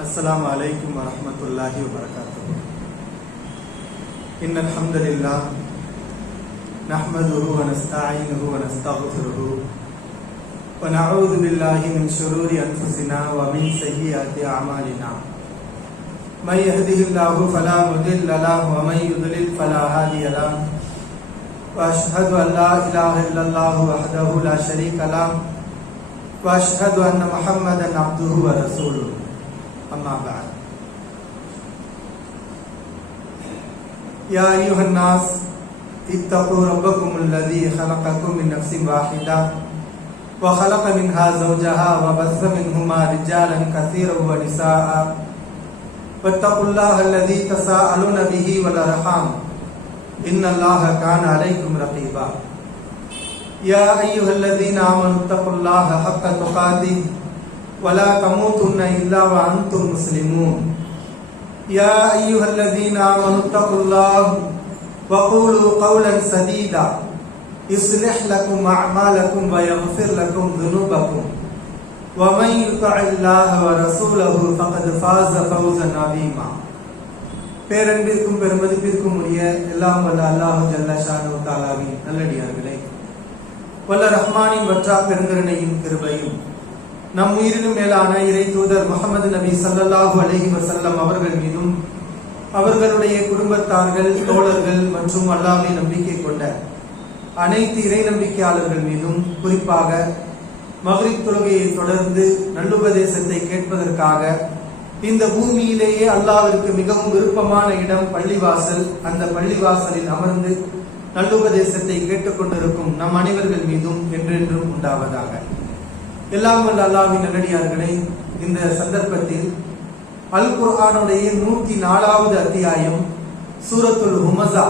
अस्सलामु अलैकुम वरहमतुल्लाहि वबरकातुहू। इन्नल हम्दुलिल्लाह नहमदुहु व नस्तईनुहु व नस्तगफिरुहु व नऊज़ु बिल्लाहि मिन शुरूरि अनफुसिना व मिन सय्यिआति अअमालिना। मन यहदिहिल्लाहु फला मुदिल्ल लहु व मन युद्लिल फला हादिय लहु व अशहदु अन ला इलाहा इल्लल्लाहु वहदहु ला शरीका लहु व अशहदु अन्न मुहम्मदन अब्दुहु व रसूलुहु। अम्मा बाद। या अय्युहन्नास इत्तक़ू रब्बकुमुल्लज़ी खलक़कुम मिन नफ्सिन वाहिदा व खलक़ मिन्हा ज़ौजहा व बस्स मिन्हुमा रिजालन कसीरन व निसाअ वत्तक़ुल्लाहल्लज़ी तसाअलूना बिही वल अर्हाम इन्नल्लाहा काना अलैकुम रक़ीबा। या अय्युहल्लज़ीना आमनु इत्तक़ुल्लाहा हक़्क़ तुक़ातिह वला तमूतुन्ना इल्ला व अंतुम मुस्लिमून। या अय्युहल्लज़ीना आमनु इत्तक़ुल्लाह व क़ूलू क़ौलन सदीदा युस्लिह लकुम अअमालकुम व यग़फिर लकुम ज़ुनूबकुम व मन युतिइल्लाह व रसूलहु फ़क़द फ़ाज़ फ़ौज़न अज़ीमा। பேரன்பிற்கும் பெருமதிப்பிற்கும் உரிய எல்லாம் வல்ல அல்லாஹ் ஜல்ல ஷானஹு தஆலாவின் நல்லடியார்களே, வல்ல ரஹ்மானின் வற்றா பெருங்கருணையும் கிருபையும் நம் உயிரிலும் மேலான இறை தூதர் முஹம்மது நபி ஸல்லல்லாஹு அலைஹி வஸல்லம் அவர்கள் மீதும் அவர்களுடைய குடும்பத்தார்கள், தோழர்கள் மற்றும் அல்லாஹ்வை நம்பிக்கை கொண்ட அனைத்து இறை நம்பிக்கையாளர்கள் மீதும், குறிப்பாக மக்ரிப் தொழுகையை தொடர்ந்து நல்லுபதேசத்தை கேட்பதற்காக இந்த பூமியிலேயே அல்லாஹ்விற்கு மிகவும் விருப்பமான இடம் பள்ளிவாசல், அந்த பள்ளிவாசலில் அமர்ந்து நல்லுபதேசத்தை கேட்டுக்கொண்டிருக்கும் நம் அனைவர்கள் மீதும் என்றென்றும் உண்டாவதாக. எல்லாம் வல்ல அல்லாஹ்வின் நல்லடியார்களே, இந்த சந்தர்ப்பத்தில் அல் குர்ஆனுடைய 104வது அத்தியாயம் சூரத்துல் ஹுமஸா,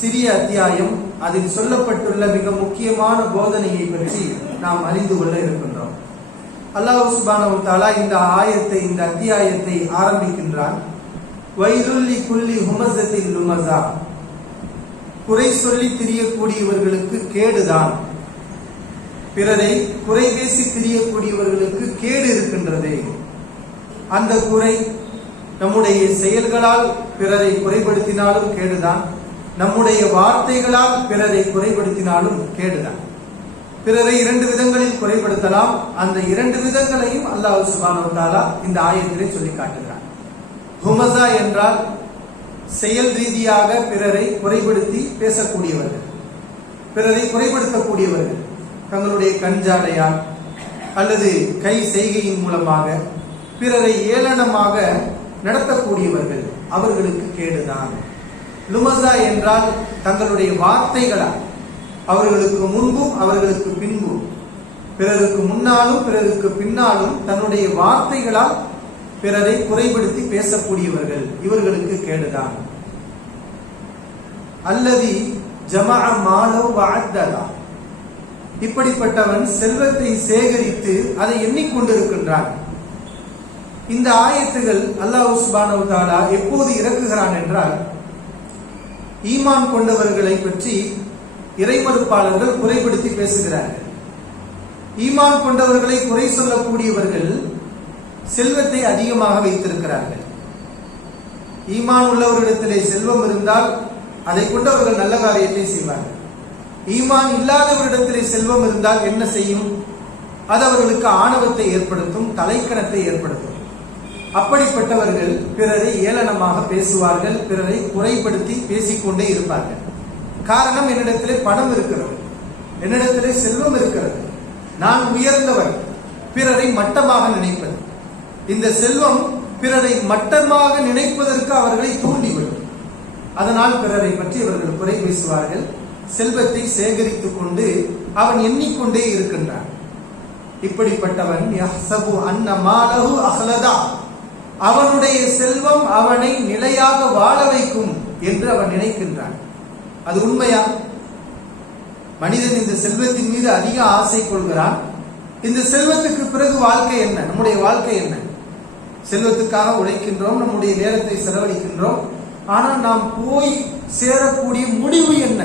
சிறிய அத்தியாயம், அதில் சொல்லப்பட்டுள்ள மிக முக்கியமான போதனையை பற்றி நாம் அறிந்து கொள்ள இருக்கின்றோம். அல்லாஹ் சுப்ஹானஹு வ தஆலா இந்த அத்தியாயத்தை ஆரம்பிக்கின்றான். வைலுல் லிகுல்லி ஹுமஸத்தின் லுமஸா, குறை சொல்லி திரியக்கூடியவர்களுக்கு கேடுதான், பிறரை குறை பேசி திரியக்கூடியவர்களுக்கு கேடு இருக்கின்றது. அந்த குறை நம்முடைய செயல்களால் பிறரை குறைபடுத்தினாலும் கேடுதான், நம்முடைய வார்த்தைகளால் பிறரை குறைபடுத்தினாலும் கேடுதான். பிறரை 2 விதங்களில் குறைபடுத்தலாம். அந்த 2 விதங்களையும் அல்லாஹ் சுப்ஹானஹு வ தஆலா இந்த ஆயத்திலே சொல்லி காட்டுகிறார். ஹுமஸா என்றால் செயல் ரீதியாக பிறரை குறைபடுத்தி பேசக்கூடியவர்கள், பிறரை குறைபடுத்தக்கூடியவர்கள், தங்களுடைய கஞ்சாடையால் அல்லது கை செய்கையின் மூலமாக பிறரை ஏளனமாக நடத்தக்கூடியவர்கள், அவர்களுக்கு கேடுதான். லுமஸா என்றால் தங்களுடைய வார்த்தைகளால் அவர்களுக்கு முன்பும் அவர்களுக்கு பின்பும், பிறருக்கு முன்னாலும் பிறருக்கு பின்னாலும் தன்னுடைய வார்த்தைகளால் பிறரை குறைபடுத்தி பேசக்கூடியவர்கள், இவர்களுக்கு கேடுதான். அல்லதி ஜமஅ மாலஹு வ அத்ததா, இப்படிப்பட்டவன் செல்வத்தை சேகரித்து அதை எண்ணிக்கொண்டிருக்கின்றான். இந்த ஆயத்துகள் அல்லாஹ் சுப்ஹானஹு வ தஆலா எப்போது இறக்குகிறான் என்றால், ஈமான் கொண்டவர்களை பற்றி இறைமறுப்பாளர்கள் குறைபடுத்தி பேசுகிறார்கள். ஈமான் கொண்டவர்களை குறை சொல்லக்கூடியவர்கள் செல்வத்தை அதிகமாக வைத்திருக்கிறார்கள். ஈமான் உள்ளவர்களிடத்திலே செல்வம் இருந்தால் அதை கொண்டவர்கள் நல்ல காரியத்தை செய்வார்கள். ஈமான் இல்லாதவரிடத்திலே செல்வம் இருந்தால் என்ன செய்யும்? அது அவர்களுக்கு ஆணவத்தை ஏற்படுத்தும், தலைக்கணத்தை ஏற்படுத்தும். அப்படிப்பட்டவர்கள் பிறரை ஏளனமாக பேசுவார்கள், பிறரை குறைபடுத்தி பேசிக்கொண்டே இருப்பார்கள். காரணம், என்னிடத்திலே பணம் இருக்கிறது, என்னிடத்திலே செல்வம் இருக்கிறது, நான் உயர்ந்தவர், பிறரை மட்டமாக நினைப்பது. இந்த செல்வம் பிறரை மட்டமாக நினைப்பதற்கு அவர்களை தூண்டிவிடும். அதனால் பிறரை பற்றி அவர்கள் குறை பேசுவார்கள். செல்வத்தை சேகரித்துக் கொண்டு அவன் எண்ணிக்கொண்டே இருக்கின்றான். இப்படிப்பட்டவன் யஹ்சபு அன்ன மாலஹு அஹ்லதா, அவனுடைய செல்வம் அவனை நிலையாக வாழ வைக்கும் என்று அவன் நினைக்கின்றான். அது உண்மையா? மனிதன் இந்த செல்வத்தின் மீது அதிக ஆசை கொள்கிறான். இந்த செல்வத்துக்கு பிறகு வாழ்க்கை என்ன? நம்முடைய வாழ்க்கை என்ன? செல்வத்துக்காக உழைக்கின்றோம், நம்முடைய நேரத்தை செலவழிக்கின்றோம். ஆனால் நாம் போய் சேரக்கூடிய முடிவு என்ன?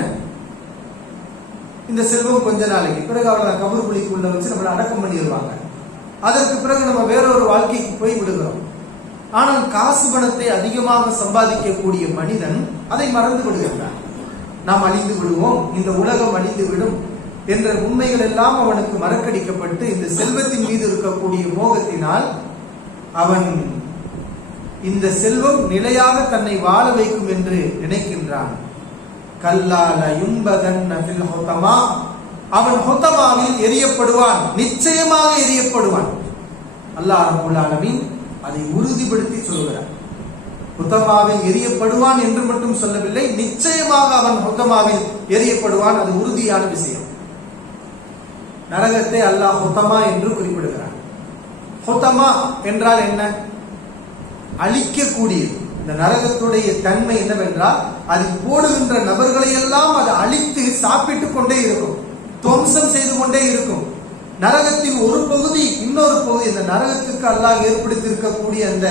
இந்த செல்வம் கொஞ்ச நாளைக்கு பிறகு அவளை கபர் குழிக்குள்ள வச்சு நம்மளை அடக்கம் பண்ணிடுவாங்க. அதற்கு பிறகு நம்ம வேறொரு வாழ்க்கைக்கு போய் விடுகிறோம். ஆனால் காசு பணத்தை அதிகமாக சம்பாதிக்கக்கூடிய மனிதன் அதை மறந்து விடுகின்றான். நாம் அழிந்து விடுவோம், இந்த உலகம் அழிந்து விடும் என்ற உண்மைகள் எல்லாம் அவனுக்கு மறக்கடிக்கப்பட்டு இந்த செல்வத்தின் மீது இருக்கக்கூடிய மோகத்தினால் அவன் இந்த செல்வம் நிலையாக தன்னை வாழ வைக்கும் என்று நினைக்கின்றான். கல்லால யும்பதன்ன ஃபில் ஹுதமா, அவன் ஹுதமாவில் எரியப்படுவான், நிச்சயமாக எரியப்படுவான். அல்லாஹ் ரப்பல் ஆலமீன் அதை உறுதிப்படுத்தி சொல்கிறார். ஹுதமாவில் எரியப்படுவான் என்று மட்டும் சொல்லவில்லை, நிச்சயமாக அவன் ஹுதமாவில் எரியப்படுவான். அது உறுதியான விஷயம். நரகத்தை அல்லாஹ் ஹுதமா என்று குறிப்பிடுகிறார். ஹுதமா என்றால் என்ன? அழிக்கக்கூடியது. இந்த நரகத்துடைய தன்மை என்னவென்றால், அதில் போடுகின்ற நபர்களை எல்லாம் அது அழித்து சாப்பிட்டுக் கொண்டே இருக்கும், துவம்சம் செய்து கொண்டே இருக்கும். நரகத்தின் ஒரு பகுதி இன்னொரு பகுதி, இந்த நரகத்துக்கு அல்லாஹ் ஏற்படுத்தி இருக்கக்கூடிய அந்த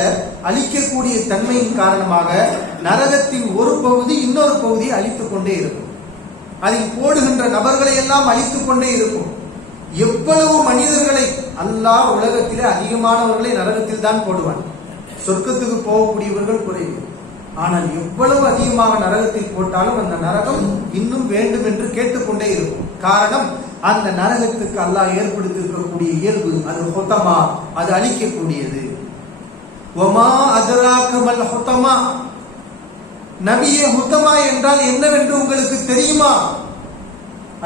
அழிக்கக்கூடிய தன்மையின் காரணமாக நரகத்தின் ஒரு பகுதி இன்னொரு பகுதியை அழித்துக் கொண்டே இருக்கும். அதில் போடுகின்ற நபர்களை எல்லாம் அழித்துக் கொண்டே இருக்கும். எவ்வளவு மனிதர்களை அல்லாஹ் உலகத்திலே அதிகமானவர்களை நரகத்தில் தான் போடுவான். சொர்க்கத்துக்கு போகக்கூடியவர்கள் குறைவு. ஆனால் எவ்வளவு அதிகமாக நரகத்தில் போட்டாலும் அந்த நரகம் இன்னும் வேண்டும் என்று கேட்டுக்கொண்டே இருக்கும். காரணம், அந்த நரகத்துக்கு அல்லாஹ் ஏற்படுத்தி இருக்கக்கூடிய இயல்பு, அது ஹுதமா, அது அழிக்கக்கூடியது. வமா அத்ராக மல் ஹுதமா, நபியே ஹுதமா என்றால் என்னவென்று உங்களுக்கு தெரியுமா?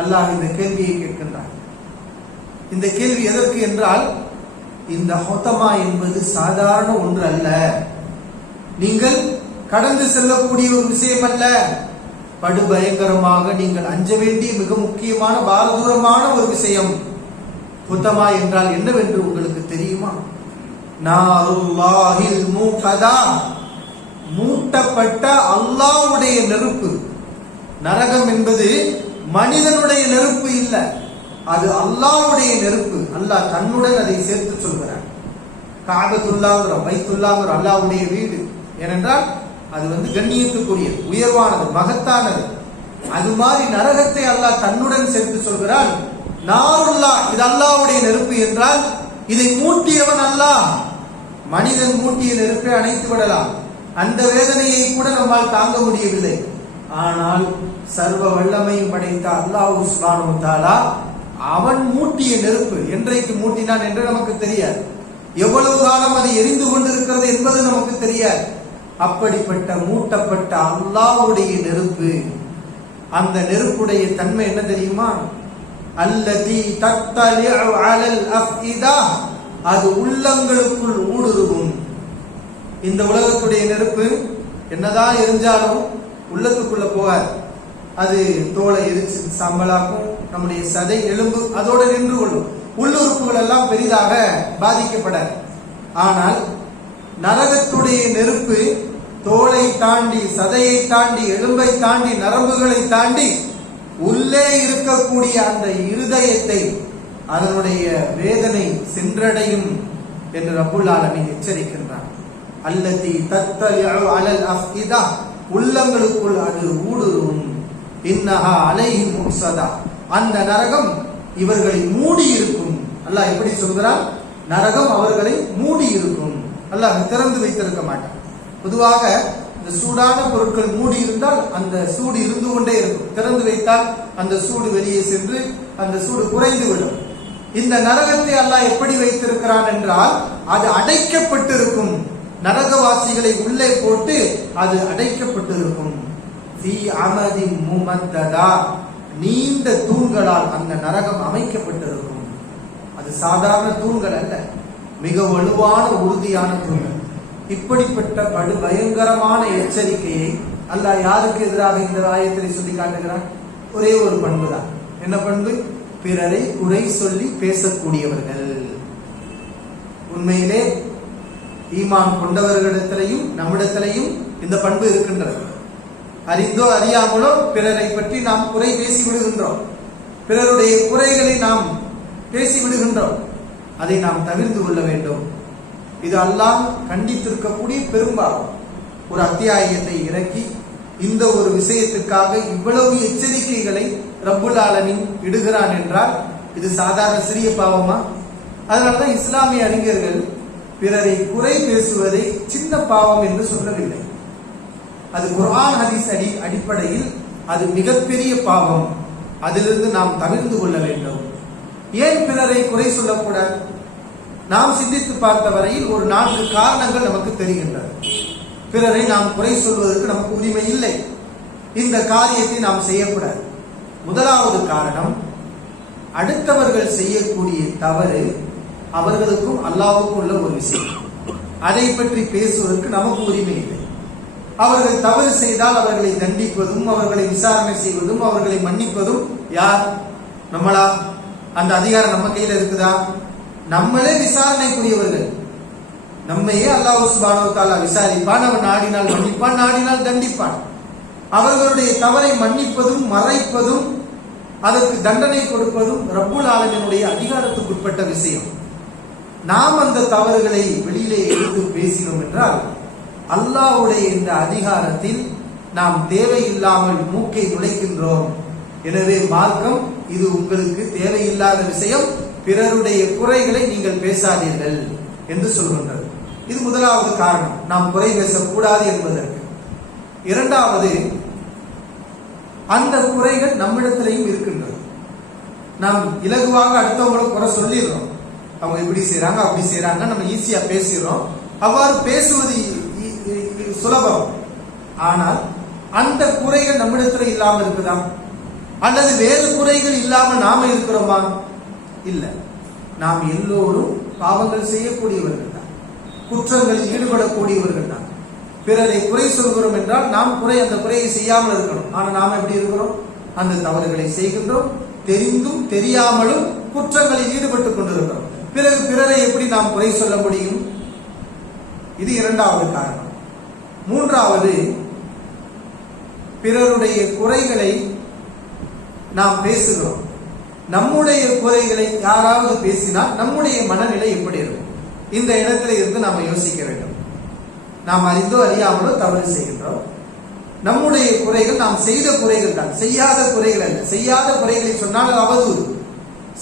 அல்லாஹ் இந்த கேள்வியை கேட்கின்றார். இந்த கேள்வி எதற்கு என்றால், இந்த ஹுதமா என்பது சாதாரண ஒன்று அல்ல, நீங்கள் கடந்து செல்லக்கூடிய ஒரு விஷயம் அல்ல, படுபயங்கரமாக நீங்கள் அஞ்ச வேண்டிய மிக முக்கியமான பாரதூரமான ஒரு விஷயம். ஹுதமா என்றால் என்னவென்று உங்களுக்கு தெரியுமா? நாருல்லாஹில் மூகதா, மூட்டப்பட்ட அல்லாஹ்வுடைய நெருப்பு. நரகம் என்பது மனிதனுடைய நெருப்பு இல்ல, அது அல்லாஹ்வுடைய நெருப்பு. அல்லாஹ் தன்னுடன் அதை சேர்த்து சொல்கிறார். காபத்துல்லாஹ்ங்கிற பைத்துல்லாஹ்ங்கிற அல்லாஹ்வுடைய வீடு. ஏனென்றால் அது கண்ணியத்துக்குரியது, உயர்வானது, மகத்தானது. அது மாதிரி நரகத்தை அல்லாஹ் தன்னுடன் சேர்த்து சொல்கிறான். நாருல்லா, இது அல்லாஹ்வுடைய நெருப்பு என்றால் இதை மூட்டியவன் அல்லாஹ். மனிதன் மூட்டிய நெருப்பை அணைத்து விடலாம், அந்த வேதனையை கூட நம்மால் தாங்க முடியவில்லை. ஆனால் சர்வ வல்லமையும் படைத்த அல்லாஹ் சுப்ஹானஹு வ தஆலா அவன் மூட்டிய நெருப்பு என்றைக்கு மூட்டினான் என்று நமக்கு தெரியாது. எவ்வளவு காலம் அது எரிந்து கொண்டிருக்கிறது என்பது நமக்கு தெரியாது. அப்படிப்பட்ட மூட்டப்பட்ட அல்லாஹ்வுடைய நெருப்பு, அந்த நெருப்புடைய தன்மை என்ன தெரியுமா? அல்லதி தத்தலிஉ அலல் அஃஇதா, அது உள்ளங்களுக்குள் ஊடுருவும். இந்த உலகத்துடைய நெருப்பு என்னதான் எரிஞ்சாலும் உள்ளத்துக்குள்ள போகாது. அது தோலை எரிச்சு சாம்பலாக்கும், நம்முடைய சதை எலும்பு அதோடு நின்று கொள்ளும், உள்ளுறுப்புகள் எல்லாம் பெரிதாக பாதிக்கப்படாது. ஆனால் நரகத்துடைய நெருப்பு தோலை தாண்டி, சதையை தாண்டி, எலும்பை தாண்டி, நரம்புகளை தாண்டி உள்ளே இருக்கக்கூடிய அந்த இருதயத்தை அதனுடைய வேதனை சென்றடையும் என்று ரப்புல் ஆலமீன் எச்சரிக்கின்றான். அல்லதி தத்தலிஉ அலல் அஃஇதா, உள்ளங்களுக்குள் அது ஊடுருவும். இன்னஹா அலைஹிம் முஸதா, அந்த நரகம் இவர்களை மூடி இருக்கும். அல்லாஹ் எப்படி சொல்கிறான்? நரகம் அவர்களை மூடி இருக்கும். அல்லாஹ் திறந்து வைத்திருக்க மாட்டான். பொதுவாக இந்த சூடான பொருட்கள் மூடி இருந்தால் அந்த சூடு இருந்து கொண்டே இருக்கும். திறந்து வைத்தால் அந்த சூடு வெளியே சென்று அந்த சூடு குறைந்து விடும். இந்த நரகத்தை அல்லாஹ் எப்படி வைத்திருக்கிறான் என்றால், அது அடைக்கப்பட்டிருக்கும். நரகவாசிகளை உள்ளே போட்டு அது அடைக்கப்பட்டிருக்கும். ஃபீ அமதின் முமத்ததா, நீண்ட தூண்களால் அந்த நரகம் அமைக்கப்பட்டிருக்கும். அது சாதாரண தூண்கள் அல்ல, மிக வலுவான உறுதியான தூண்கள். இப்படிப்பட்ட படு பயங்கரமான எச்சரிக்கையை அல்லாஹ் யாருக்கு எதிராக இந்த ஆயத்தில் சொல்லி காட்டுகிறான்? ஒரே ஒரு பண்பு தான். என்ன பண்பு? பிறரை குறை சொல்லி பேசக்கூடியவர்கள். உண்மையிலே ஈமான் கொண்டவர்களிடத்திலையும் நம்மிடத்திலையும் இந்த பண்பு இருக்கின்றது. அறிந்தோ அறியாமலோ பிறரை பற்றி நாம் குறை பேசி விடுகின்றோம், பிறருடைய குறைகளை நாம் பேசி விடுகின்றோம். அதை நாம் தவிர்த்து கொள்ள வேண்டும். இது அல்லாஹ் கண்டித்திருக்கக்கூடிய பெரும்பாலும் ஒரு அத்தியாயத்தை இறக்கி இந்த ஒரு விஷயத்துக்காக இவ்வளவு எச்சரிக்கைகளை ரப்புல் ஆலமீன் இடுகிறான் என்றால் இது சாதாரண சிறிய பாவமா? அதனாலதான் இஸ்லாமிய அறிஞர்கள் பிறரை குறை பேசுவதை சின்ன சின்ன பாவம் என்று சொல்லவில்லை. அது குர்ஆன் ஹதீஸ் அடிப்படையில் அது மிகப்பெரிய பாவம். அதிலிருந்து நாம் தவிர்த்து கொள்ள வேண்டும். ஏன் பிறரை குறை சொல்லக்கூடாது? நாம் சிந்தித்து பார்த்த வரையில் ஒரு 4 காரணங்கள் நமக்கு தெரிகின்றன. பிறரை நாம் குறை சொல்வதற்கு நமக்கு உரிமை இல்லை. இந்த காரியத்தை நாம் செய்யக்கூடாது. முதலாவது காரணம், அடுத்தவர்கள் செய்யக்கூடிய தவறு அவர்களுக்கும் அல்லாஹ்வுக்கும் உள்ள ஒரு விஷயம். அதை பற்றி பேசுவதற்கு நமக்கு உரிமை இல்லை. அவர்கள் தவறு செய்தால் அவர்களை தண்டிப்பதும், அவர்களை விசாரணை செய்வதும், அவர்களை மன்னிப்பதும் யார்? நம்மளா? அந்த அதிகாரம் நம்ம கையில இருக்குதா? நம்மளே விசாரணைக்குரியவர்கள். நம்மையே அல்லாஹ் சுப்ஹானஹு வ தஆலா விசாரிப்பான். அவன் நாடினால் மன்னிப்பான், நாடினால் தண்டிப்பான். அவர்களுடைய தவறை மன்னிப்பதும், மறைப்பதும், அதற்கு தண்டனை கொடுப்பதும் ரப்புல் ஆலமீனுடைய அதிகாரத்துக்குட்பட்ட விஷயம். நாம் அந்த தவறுகளை வெளியிலே எடுத்து பேசினோம் என்றால் அல்லாஹ்வுடைய இந்த அதிகாரத்தில் நாம் தேவையில்லாமல் மூக்கை நுழைக்கின்றோம். எனவே மார்க்கம் இது உங்களுக்கு தேவையில்லாத விஷயம், பிறருடைய குறைகளை நீங்கள் பேசாதீர்கள் என்று சொல்கின்றது. இது முதலாவது காரணம், நாம் குறை பேசக்கூடாது என்பதற்கு. இரண்டாவது, அந்த குறைகள் நம்மிடத்திலையும் இருக்கின்றது. நாம் இலகுவாக அடுத்தவங்களுக்கு குறை சொல்லிடுறோம். அவங்க இப்படி செய்யறாங்க, அப்படி செய்யறாங்க, நம்ம ஈஸியா பேசிடுறோம். அவ்வாறு பேசுவது சுலபம். ஆனால் அந்த குறைகள் நம்மிடத்துல இல்லாம இருக்குதா? அல்லது வேறு குறைகள் இல்லாம நாம இருக்கிறோமா? இல்ல. நாம் எல்லோரும் பாவங்கள் செய்யக்கூடியவர்கள் தான், குற்றங்களில் ஈடுபடக்கூடியவர்கள் தான். பிறரை குறை சொல்கிறோம் என்றால் நாம் அந்த குறையை செய்யாமல் இருக்கணும். ஆனா நாம் எப்படி இருக்கிறோம்? அந்த தவறுகளை செய்கின்றோம், தெரிந்தும் தெரியாமலும் குற்றங்களில் ஈடுபட்டுக் கொண்டிருக்கிறோம். பிறகு பிறரை எப்படி நாம் குறை சொல்ல முடியும்? இது இரண்டாவது காரணம். மூன்றாவது, பிறருடைய குறைகளை நாம் பேசுகிறோம். நம்முடைய குறைகளை யாராவது பேசினால் நம்முடைய மனநிலை எப்படி இருக்கும்? இந்த இடத்துல இருந்து நாம யோசிக்க வேண்டும். நாம் அறிந்தோ அறியாமலோ தவறு செய்கின்றோம். நம்முடைய குறைகள் நாம் செய்த குறைகள் தான், செய்யாத குறைகள் அல்ல. செய்யாத குறைகளை சொன்னால் அவதூறு,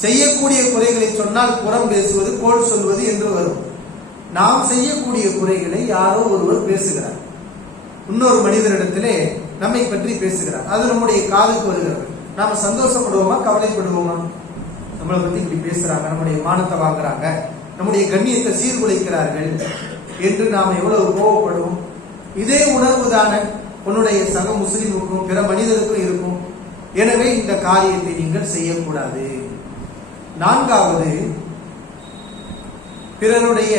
செய்யக்கூடிய குறைகளை சொன்னால் புறம் பேசுவது, கோல் சொல்வது என்று வரும். நாம் செய்யக்கூடிய குறைகளை யாரோ ஒருவர் பேசுகிறார், இன்னொரு மனிதரிடத்திலே நம்மை பற்றி பேசுகிறார். அது நம்முடைய காதுக்கு வருகிறது. நாம சந்தோஷப்படுவோமா, கவலைப்படுவோமா? நம்மளை பத்தி இப்படி பேசுறாங்க, நம்முடைய மானத்தை வாங்குறாங்க, நம்முடைய கண்ணியத்தை சீர்குலைக்கிறார்கள் என்று நாம் எவ்வளவு கோபப்படுவோம்? இதே உணர்வு தானே உன்னுடைய சக முஸ்லிமுக்கும் பிற மனிதருக்கும் இருக்கும். எனவே இந்த காரியத்தை நீங்கள் செய்யக்கூடாது. நான்காவது, பிறருடைய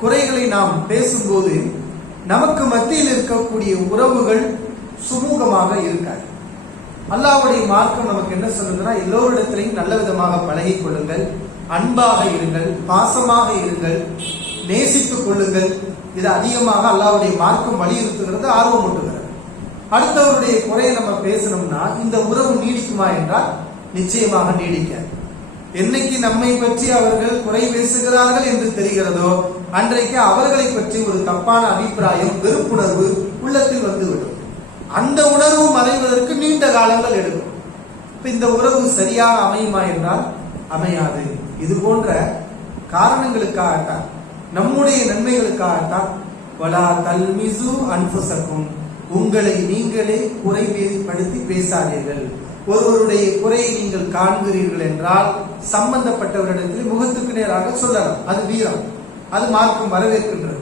குறைகளை நாம் பேசும்போது நமக்கு மத்தியில் இருக்கக்கூடிய உறவுகள் சுமூகமாக இருக்காது. அல்லாஹ்வுடைய மார்க்கம் நமக்கு என்ன சொல்லுதுன்னா, எல்லோரிடத்திலையும் நல்ல விதமாக பழகிக் கொள்ளுங்கள், அன்பாக இருங்கள், பாசமாக இருங்கள், நேசித்துக் கொள்ளுங்கள். இது அதிகமாக அல்லாஹ்வுடைய மார்க்கம் வலியுறுத்துகிறது, ஆர்வம் ஊட்டுகிறது. அடுத்தவருடைய குறையை நம்ம பேசணும்னா இந்த உறவு நீடிக்குமா என்றால் நிச்சயமாக நீடிக்காது. என்னைக்கு நம்மை பற்றி அவர்கள் குறை பேசுகிறார்கள் என்று தெரிகிறதோ அன்றைக்கு அவர்களை பற்றி ஒரு தப்பான அபிப்பிராயம், வெறுப்புணர்வு உள்ளத்தில் வந்துவிடும். அந்த உணர்வு மறைவதற்கு நீண்ட காலங்கள் எடுக்கும். இந்த உறவு சரியாக அமையுமா என்றால் அமையாது. இது போன்ற காரணங்களுக்காகத்தான், நம்முடைய நன்மைகளுக்காகத்தான் வலா தல்மிசு அன்ஃபுசக்கும், உங்களை நீங்களே குறைபடுத்தி பேசாதீர்கள். ஒருவருடைய குறையை நீங்கள் காண்கிறீர்கள் என்றால் சம்பந்தப்பட்டவரிடத்தில் முகத்துக்கு நேராக சொல்லலாம். அது வீரம், அது மார்க்கம் வரவேற்கின்றது.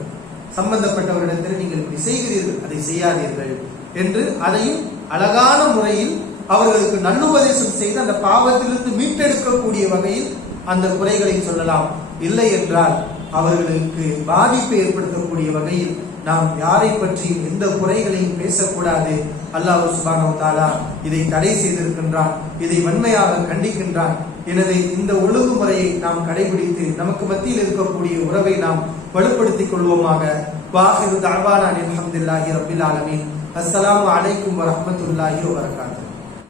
சம்பந்தப்பட்டவரிடத்தில் நீங்கள் இப்படி செய்கிறீர்கள், அதை செய்யாதீர்கள் என்று அதையும் அழகான முறையில் அவர்களுக்கு நல்லுபதேசம் செய்து அந்த பாவத்திலிருந்து மீட்டெடுக்கக்கூடிய வகையில் அந்த குறைகளை சொல்லலாம். இல்லை என்றால் அவர்களுக்கு பாதிப்பை ஏற்படுத்தக்கூடிய வகையில் நாம் யாரை பற்றியும் எந்த குறைகளையும் பேசக்கூடாது. அல்லாஹ் சுப்ஹானஹு வ தஆலா இதை தடை செய்திருக்கின்றான், இதை வன்மையாக கண்டிக்கின்றான். எனவே இந்த ஒழுங்குமுறையை நாம் கடைபிடித்து நமக்கு மத்தியில் இருக்கக்கூடிய உறவை நாம் வலுப்படுத்திக் கொள்வோமாக. வாஹிரு தஅவானா அல்ஹம்துலில்லாஹி ரப்பில் ஆலமீன். அஸ்ஸலாமு அலைக்கும் வரஹ்மத்துல்லாஹி வபரகாத்துஹு.